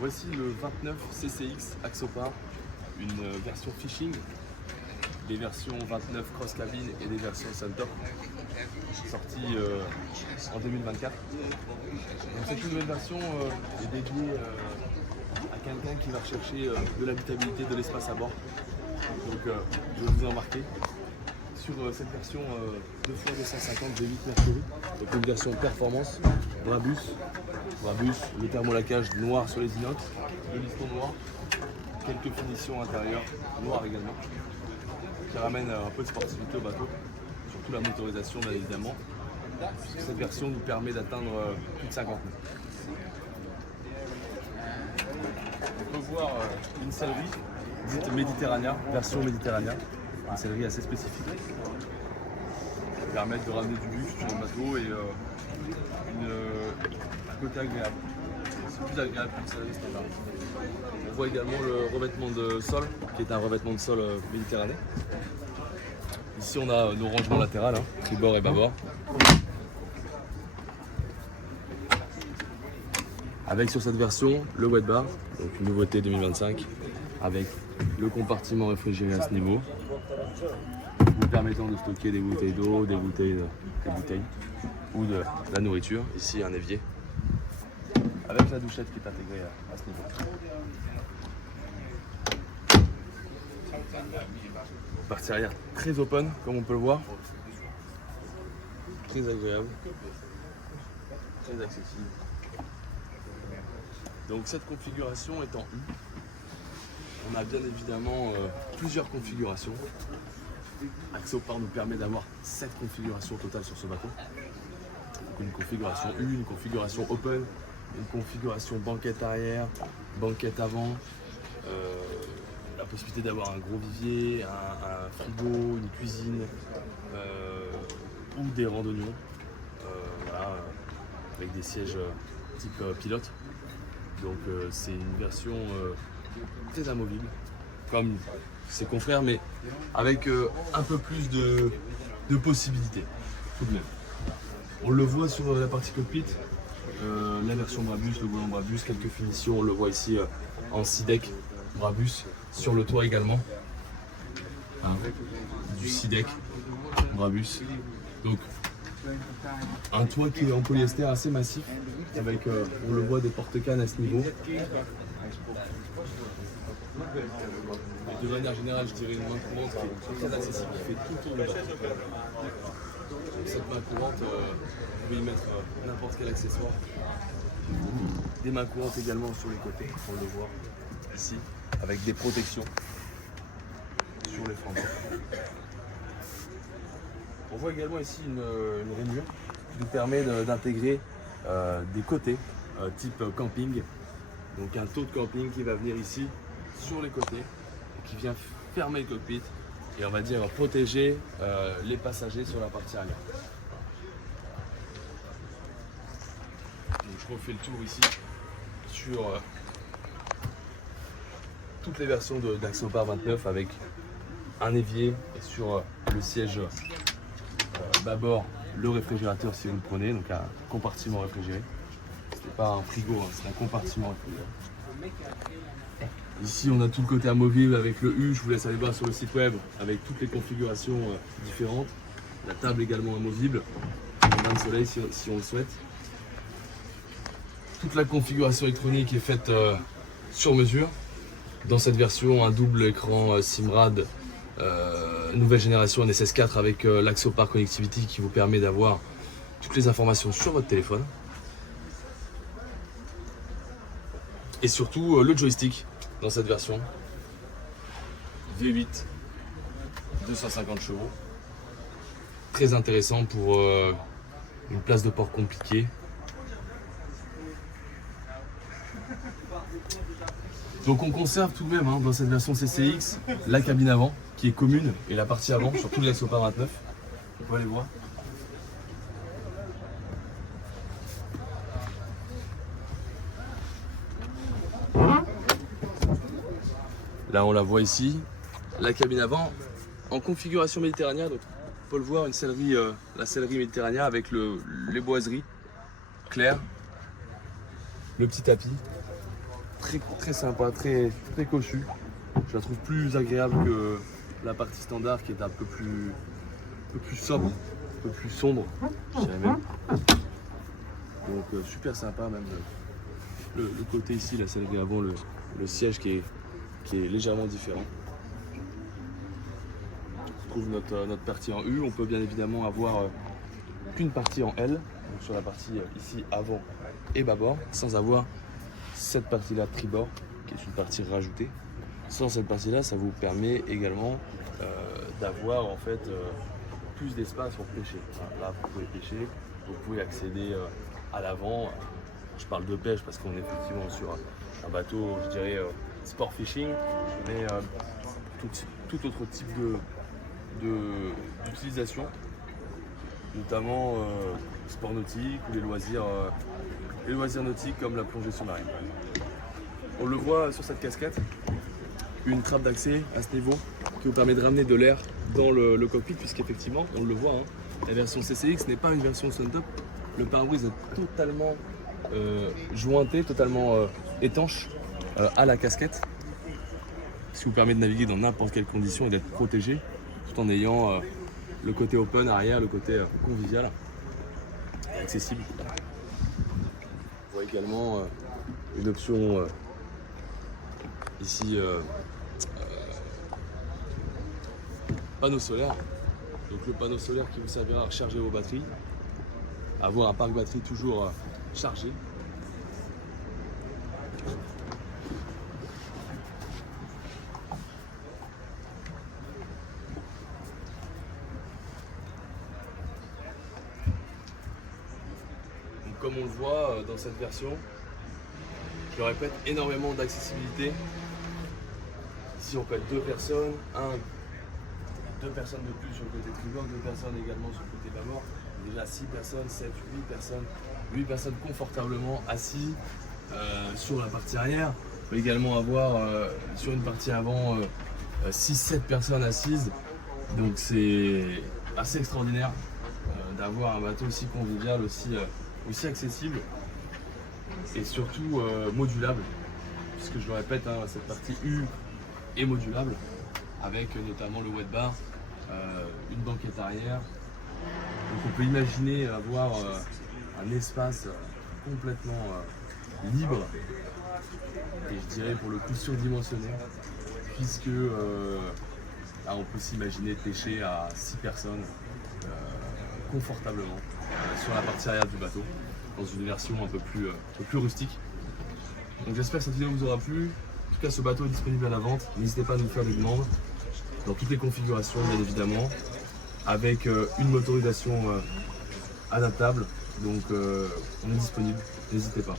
Voici le 29 CCX Axopar, une version fishing, les versions 29 cross cabine et les versions Suntop, sorties en 2024. Donc cette nouvelle version est dédiée à quelqu'un qui va rechercher de l'habitabilité, de l'espace à bord. Donc je vais vous embarquer sur cette version 2x250 V8 Mercury, donc une version performance, Brabus, le thermolacage noir sur les inox, le liston noir, quelques finitions intérieures noires également, qui ramènent un peu de sportivité au bateau, surtout la motorisation bien évidemment. Cette version nous permet d'atteindre plus de 50 nœuds. On peut voir une sellerie dite Méditerranea, version Méditerranea, une sellerie assez spécifique, qui permet de ramener du luxe sur le bateau et un côté agréable. C'est plus agréable qu'une sellerie standard. On voit également le revêtement de sol, qui est un revêtement de sol méditerranéen. Ici on a nos rangements latéraux, tribord et bâbord. Avec sur cette version le wet bar, donc une nouveauté 2025, avec le compartiment réfrigéré à ce niveau, vous permettant de stocker des bouteilles d'eau, des bouteilles ou de la nourriture. Ici un évier, avec la douchette qui est intégrée à ce niveau. Partie arrière très open, comme on peut le voir, très agréable, très accessible. Donc cette configuration est en U. On a bien évidemment plusieurs configurations. Axopar nous permet d'avoir 7 configurations totales sur ce bateau. Donc une configuration U, une configuration open, une configuration banquette arrière, banquette avant, la possibilité d'avoir un gros vivier, un frigo, une cuisine ou des randonnions, voilà, avec des sièges type pilote. Donc c'est une version très amovible, comme ses confrères, mais avec un peu plus de possibilités tout de même. On le voit sur la partie cockpit, la version Brabus, le volant Brabus, quelques finitions, on le voit ici en SeaDek Brabus, sur le toit également, du SeaDek Brabus. Donc un toit qui est en polyester assez massif, avec, on le voit, des porte-cannes à ce niveau. De manière générale, je dirais une main courante qui est très accessible, qui fait tout le tour du bateau. Cette main courante, vous pouvez y mettre n'importe quel accessoire. Des mains courantes également sur les côtés, on le voit ici, avec des protections sur les fendants. On voit également ici une rainure qui nous permet d'intégrer des côtés type camping. Donc un taux de camping qui va venir ici sur les côtés et qui vient fermer le cockpit et on va dire protéger les passagers sur la partie arrière. Donc je refais le tour ici sur toutes les versions d'Axopar 29 avec un évier et sur le siège bâbord le réfrigérateur si vous le prenez, donc un compartiment réfrigéré. C'est pas un frigo, c'est un compartiment réfrigéré. Ici on a tout le côté amovible avec le U, je vous laisse aller voir sur le site web avec toutes les configurations différentes. La table également amovible, le bain de soleil si on le souhaite. Toute la configuration électronique est faite sur mesure. Dans cette version, un double écran Simrad nouvelle génération NSS 4 avec l'Axopar Connectivity qui vous permet d'avoir toutes les informations sur votre téléphone. Et surtout le joystick dans cette version. V8, 250 chevaux. Très intéressant pour une place de port compliquée. Donc on conserve tout de même dans cette version CCX la cabine avant qui est commune et la partie avant sur tous les Axopar 29. On peut aller voir. Là on la voit ici, la cabine avant en configuration Méditerranea. Donc on peut le voir, une sellerie, la sellerie Méditerranea avec les boiseries claires, le petit tapis. très sympa, très cochue. Je la trouve plus agréable que la partie standard qui est un peu plus sobre, un peu plus sombre, je dirais même. Donc super sympa même. Le côté ici, la sellerie avant, le siège qui est légèrement différent. On trouve notre partie en U. On peut bien évidemment avoir qu'une partie en L, donc sur la partie ici avant et bâbord, sans avoir cette partie-là tribord, qui est une partie rajoutée. Sans cette partie-là, ça vous permet également d'avoir en fait plus d'espace pour pêcher. Là, vous pouvez pêcher, vous pouvez accéder à l'avant. Je parle de pêche parce qu'on est effectivement sur un bateau, je dirais, sport fishing, mais tout autre type d'utilisation, notamment sport nautique ou les loisirs nautiques comme la plongée sous-marine. On le voit sur cette casquette, une trappe d'accès à ce niveau qui vous permet de ramener de l'air dans le cockpit, puisqu'effectivement, on le voit, la version CCX n'est pas une version Suntop. Le pare-brise est totalement jointé, totalement étanche à la casquette, ce qui vous permet de naviguer dans n'importe quelle condition et d'être protégé tout en ayant le côté open arrière, le côté convivial accessible. On voit également une option ici panneau solaire. Donc le panneau solaire qui vous servira à recharger vos batteries, avoir un parc batterie toujours chargé. Donc, comme on le voit dans cette version, je le répète, énormément d'accessibilité. Ici on peut être deux personnes, deux personnes de plus sur le côté tribord, deux personnes également sur le côté bâbord. Déjà 6 personnes, 7, 8 personnes confortablement assis sur la partie arrière. On peut également avoir sur une partie avant 6-7 personnes assises. Donc c'est assez extraordinaire d'avoir un bateau aussi convivial, aussi accessible et surtout modulable. Puisque je le répète, cette partie U est modulable avec notamment le wet bar, une banquette arrière. Donc on peut imaginer avoir un espace complètement libre et je dirais pour le coup surdimensionné, puisque là, on peut s'imaginer pêcher à 6 personnes confortablement sur la partie arrière du bateau dans une version un peu plus rustique. Donc j'espère que cette vidéo vous aura plu. En tout cas, ce bateau est disponible à la vente. N'hésitez pas à nous faire des demandes dans toutes les configurations, bien évidemment, avec une motorisation adaptable. Donc on est disponible, n'hésitez pas.